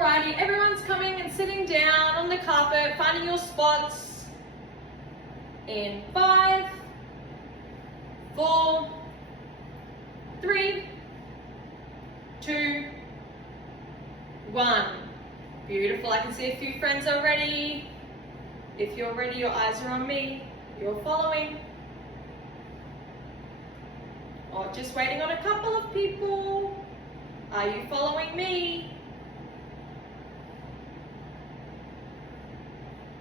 Alrighty, everyone's coming and sitting down on the carpet, finding your spots. In 5, 4, 3, 2, 1. Beautiful. I can see a few friends already. If you're ready, your eyes are on me. You're following. Oh, just waiting on a couple of people. Are you following me?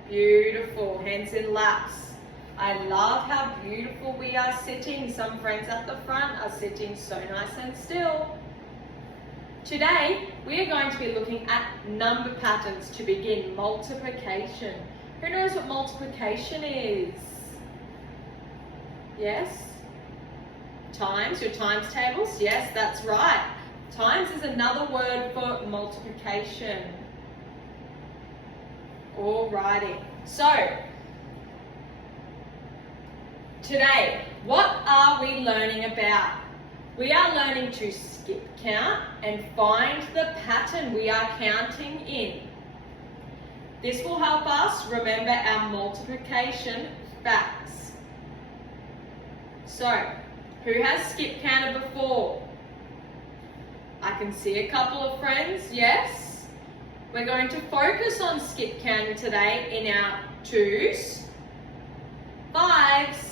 Beautiful. Hands in laps. I love how beautiful we are sitting. Some friends at the front are sitting so nice and still. Today, we are going to be looking at number patterns to begin multiplication. Who knows what multiplication is? Yes? Times, your times tables? Yes, that's right. Times is another word for multiplication. Alrighty. So, today, what are we learning about? We are learning to skip count and find the pattern we are counting in. This will help us remember our multiplication facts. So, who has skip counted before? I can see a couple of friends, yes. We're going to focus on skip counting today in our 2s, 5s,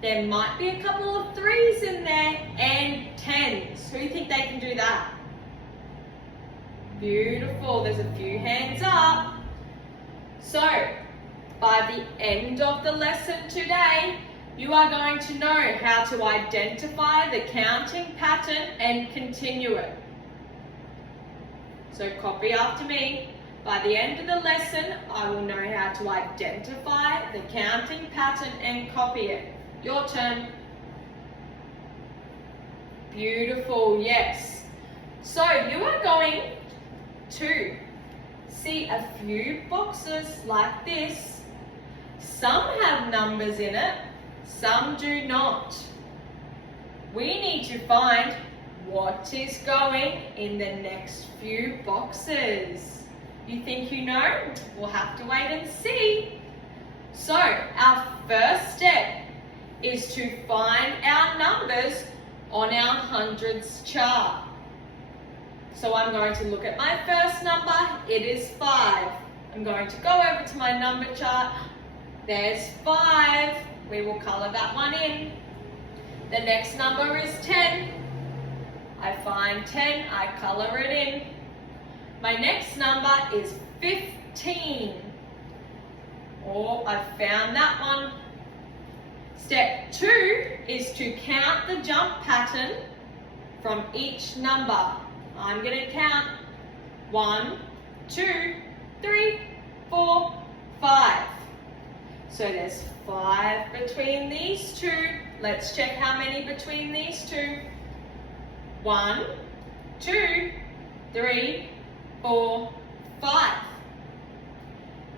there might be a couple of 3s in there, and 10s. Who do you think they can do that? Beautiful, there's a few hands up. So, by the end of the lesson today, you are going to know how to identify the counting pattern and continue it. So copy after me. By the end of the lesson, I will know how to identify the counting pattern and copy it. Your turn. Beautiful, yes. So you are going to see a few boxes like this. Some have numbers in it, some do not. We need to find what is going in the next few boxes. You think you know? We'll have to wait and see. So, our first step is to find our numbers on our hundreds chart. So I'm going to look at my first number, it is 5. I'm going to go over to my number chart, there's 5. We will colour that one in. The next number is 10. I find 10, I colour it in. My next number is 15. Oh, I found that one. Step 2 is to count the jump pattern from each number. I'm going to count 1, 2, 3, 4, 5. So there's 5 between these two. Let's check how many between these two. 1, 2, 3, 4, 5.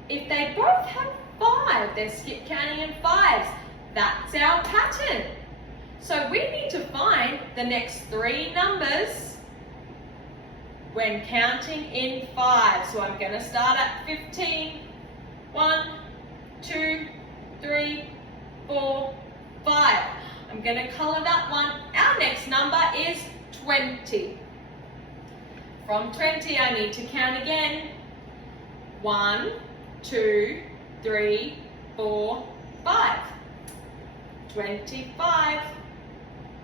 If they both have 5, they're skip counting in 5s. That's our pattern. So we need to find the next 3 numbers when counting in 5. So I'm going to start at 15. 1, 2, 3, 4, 5. I'm going to colour that one. Our next number is 20. From 20, I need to count again. 1, 2, 3, 4, 5. 25.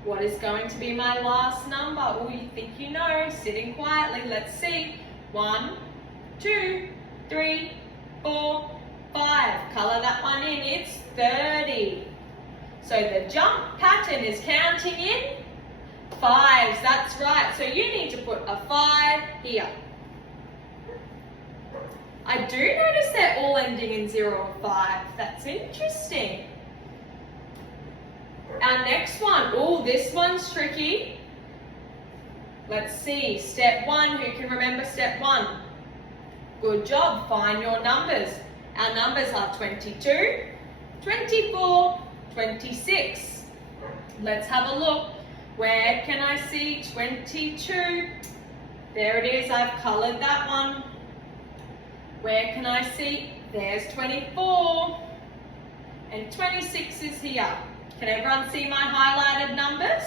What is going to be my last number? Oh, you think you know. Sitting quietly. Let's see. 1, 2, 3, 4, 5. Colour that one in. It's 30. So the jump pattern is counting in 5s. That's right. So you need to put a 5 here. I do notice they're all ending in 0 or 5. That's interesting. Our next one. Oh, this one's tricky. Let's see. Step 1. Who can remember step 1? Good job. Find your numbers. Our numbers are 22, 24, 26. Let's have a look. Where can I see 22? There it is, I've coloured that one. Where can I see? There's 24. And 26 is here. Can everyone see my highlighted numbers?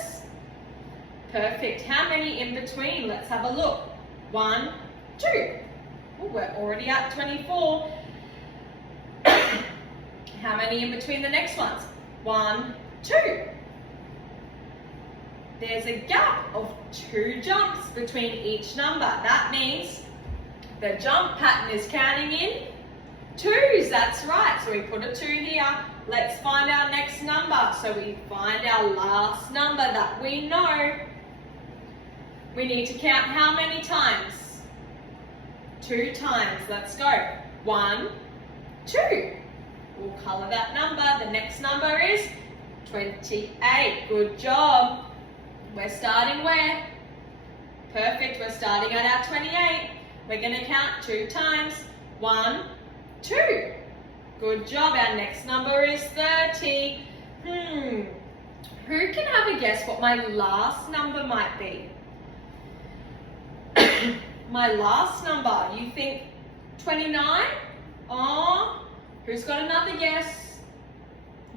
Perfect. How many in between? Let's have a look. 1, 2. Oh, we're already at 24. How many in between the next ones? 1, 2. There's a gap of 2 jumps between each number. That means the jump pattern is counting in 2s. That's right. So we put a 2 here. Let's find our next number. So we find our last number that we know. We need to count how many times? 2 times. Let's go. 1, 2. We'll colour that number. The next number is 28. Good job. We're starting where? Perfect. We're starting at our 28. We're going to count 2 times. 1, 2. Good job. Our next number is 30. Who can have a guess what my last number might be? My last number. You think 29? Oh, who's got another guess?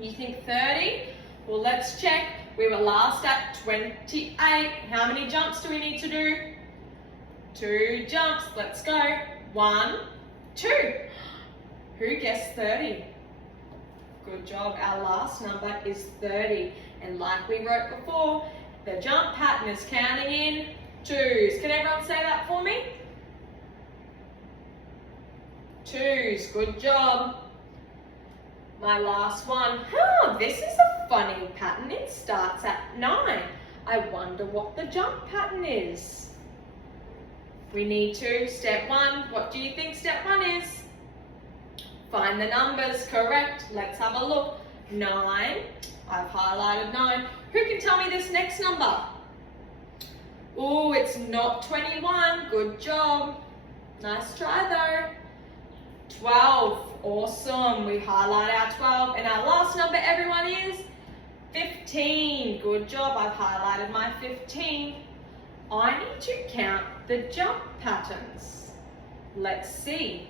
You think 30? Well, let's check. We were last at 28. How many jumps do we need to do? 2 jumps. Let's go. 1, 2. Who guessed 30? Good job. Our last number is 30. And like we wrote before, the jump pattern is counting in 2s. Can everyone say that for me? 2s. Good job. My last one. This is a funny pattern. It starts at 9. I wonder what the jump pattern is. We need to. Step 1. What do you think step 1 is? Find the numbers. Correct. Let's have a look. 9. I've highlighted 9. Who can tell me this next number? Oh, it's not 21. Good job. Nice try though. 12. Awesome. We highlight our 12. And our last number, everyone, is 15. Good job. I've highlighted my 15. I need to count the jump patterns. Let's see.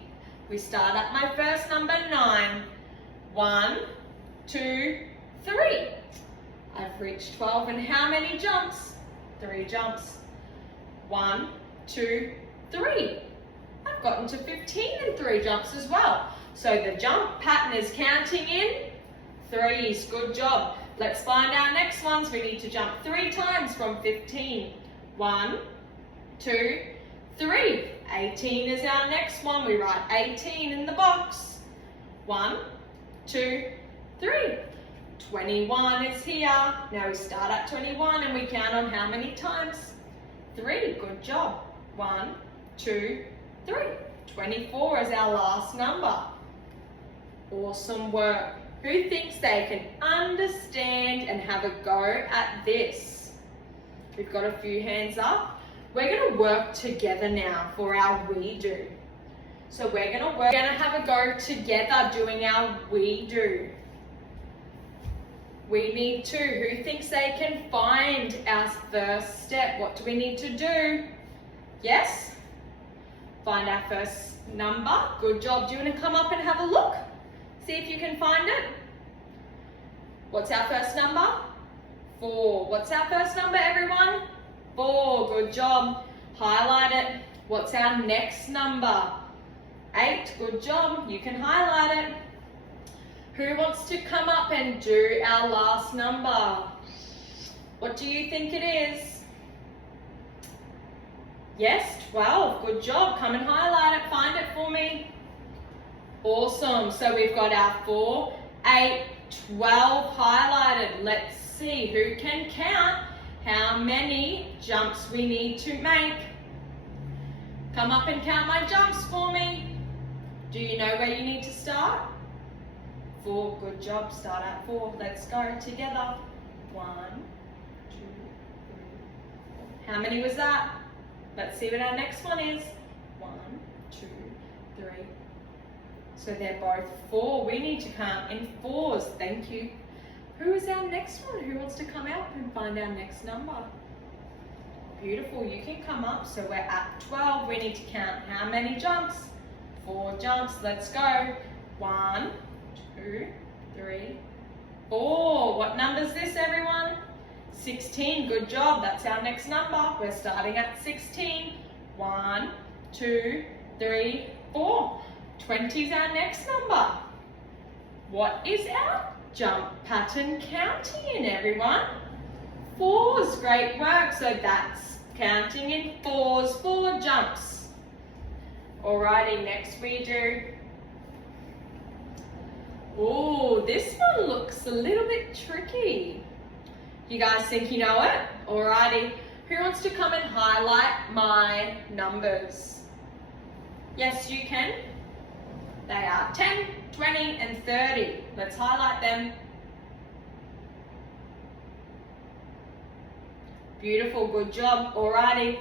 We start at my first number, 9. 1, 2, 3. I've reached 12. And how many jumps? 3 jumps. 1, 2, 3. I've gotten to 15 in 3 jumps as well. So the jump pattern is counting in 3s. Good job. Let's find our next ones. We need to jump 3 times from 15. 1, 2, 3. 18 is our next one. We write 18 in the box. 1, 2, 3. 21 is here. Now we start at 21 and we count on how many times? 3. Good job. 1, 2, 3. 24 is our last number. Awesome work. Who thinks they can understand and have a go at this? We've got a few hands up. We're going to work together now for our we do. So we're going to have a go together doing our we do. We need to. Who thinks they can find our first step? What do we need to do? Yes? Find our first number. Good job. Do you want to come up and have a look? See if you can find it. What's our first number? 4. What's our first number, everyone? 4. Good job. Highlight it. What's our next number? 8. Good job. You can highlight it. Who wants to come up and do our last number? What do you think it is? Yes, 12. Good job. Come and highlight it. Find it for me. Awesome. So we've got our 4, 8, 12 highlighted. Let's see who can count how many jumps we need to make. Come up and count my jumps for me. Do you know where you need to start? 4. Good job. Start at 4. Let's go together. 1, 2, 3, 4. How many was that? Let's see what our next one is. 1, 2, 3. So they're both 4. We need to count in 4s. Thank you. Who is our next one? Who wants to come out and find our next number? Beautiful, you can come up. So we're at 12. We need to count how many jumps? 4 jumps. Let's go. 1, 2, 3, 4. What number is this, everyone? 16. Good job. That's our next number. We're starting at 16. 1, 2, 3, 4. 20 is our next number. What is our jump pattern counting in, everyone? 4s. Great work. So that's counting in 4s, 4 jumps. Alrighty, next we do. Oh, this one looks a little bit tricky. You guys think you know it? Alrighty. Who wants to come and highlight my numbers? Yes, you can. They are 10, 20, and 30. Let's highlight them. Beautiful, good job. Alrighty,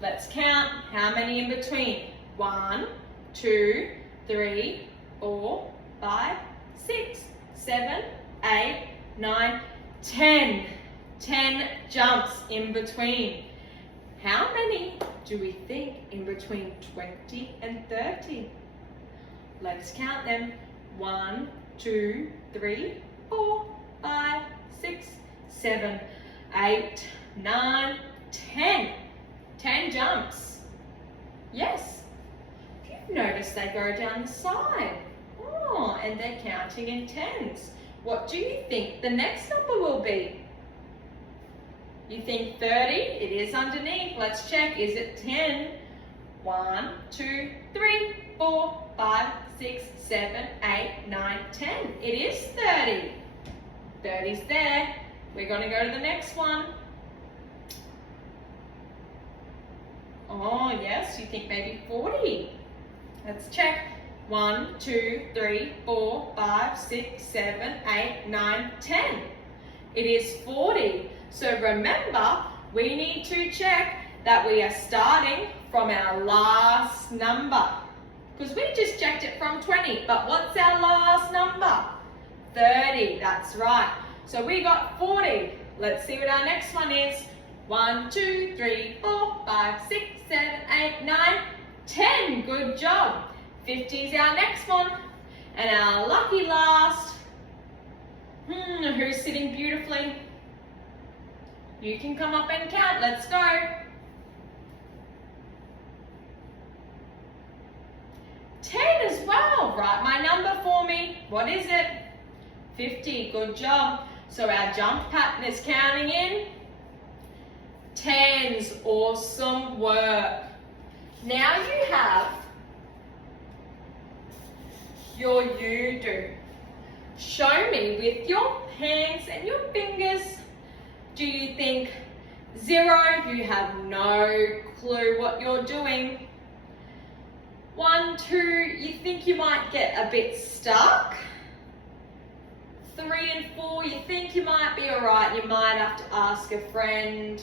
let's count how many in between. 1, 2, 3, 4, 5, 6, 7, 8, 9, 10. 10 jumps in between. How many do we think in between 20 and 30? Let's count them. 1, 2, 3, 4, 5, 6, 7, 8, 9, 10. 10 jumps. Yes. You've noticed they go down the side. Oh, and they're counting in 10s. What do you think the next number will be? You think 30? It is underneath. Let's check. Is it 10? 1, 2, 3, 4, 5, 6, 7, 8, 9, 10. It is 30. 30's there. We're going to go to the next one. Oh, yes, you think maybe 40. Let's check. 1, 2, 3, 4, 5, 6, 7, 8, 9, 10. It is 40. So remember, we need to check that we are starting from our last number. Because we just checked it from 20, but what's our last number? 30, that's right. So we got 40. Let's see what our next one is. 1, 2, 3, 4, 5, 6, 7, 8, 9, 10. Good job. 50 is our next one. And our lucky last. Who's sitting beautifully? You can come up and count. Let's go. 10 as well. Write my number for me. What is it? 50. Good job. So our jump pattern is counting in 10s. Awesome work. Now you have your you do. Show me with your hands and your fingers. Do you think 0? You have no clue what you're doing. 1, 2, you think you might get a bit stuck. 3 and 4, you think you might be alright. You might have to ask a friend.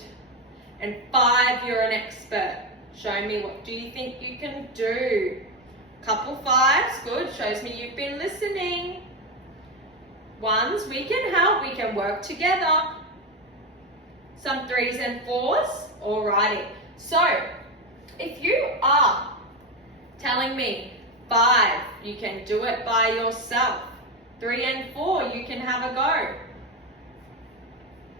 And 5, you're an expert. Show me, what do you think you can do? Couple 5s, good. Shows me you've been listening. 1s, we can help. We can work together. Some 3s and 4s. Alrighty. So, if you are telling me 5, you can do it by yourself. 3 and 4, you can have a go.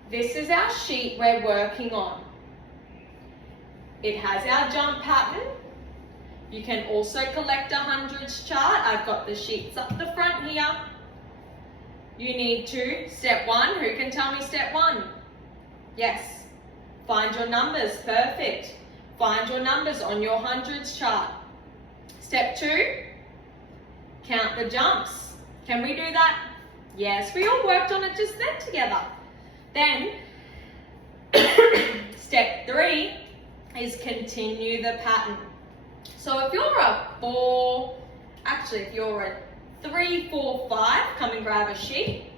This is our sheet we're working on. It has our jump pattern. You can also collect a hundreds chart. I've got the sheets up the front here. You need to, step 1, who can tell me step 1? Yes. Find your numbers, perfect. Find your numbers on your hundreds chart. Step 2, count the jumps. Can we do that? Yes, we all worked on it just then together. Then, step 3 is continue the pattern. So if you're a 4, actually if you're a 3, 4, 5, come and grab a sheet.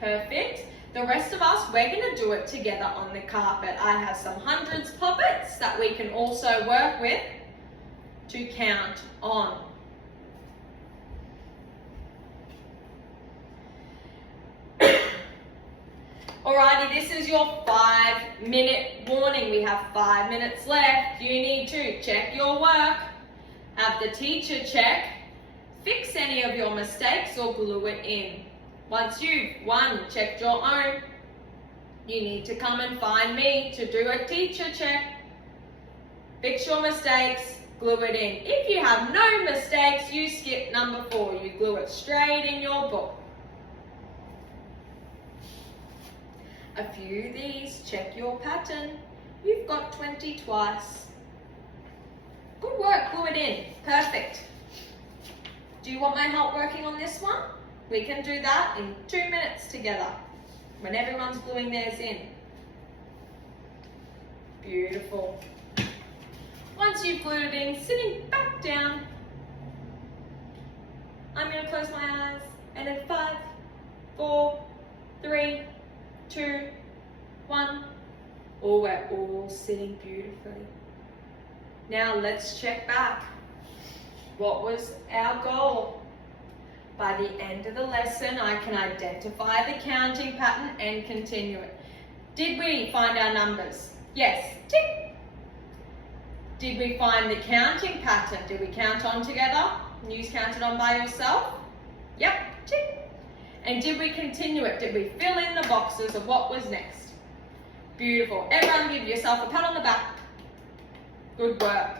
Perfect. The rest of us, we're going to do it together on the carpet. I have some hundreds poppets that we can also work with to count on. Alrighty, this is your 5-minute warning. We have 5 minutes left. You need to check your work, have the teacher check, fix any of your mistakes or glue it in. Once you've, 1, checked your own, you need to come and find me to do a teacher check. Fix your mistakes, glue it in. If you have no mistakes, you skip number 4. You glue it straight in your book. A few of these, check your pattern. You've got 20 twice. Good work, glue it in. Perfect. Do you want my help working on this one? We can do that in 2 minutes together when everyone's gluing theirs in. Beautiful. Once you've glued it in, sitting back down, I'm going to close my eyes and in 5, 4, 3, 2, 1. Oh, we're all sitting beautifully. Now let's check back. What was our goal? By the end of the lesson, I can identify the counting pattern and continue it. Did we find our numbers? Yes. Tick. Did we find the counting pattern? Did we count on together? You counted on by yourself? Yep. Tick. And did we continue it? Did we fill in the boxes of what was next? Beautiful. Everyone give yourself a pat on the back. Good work.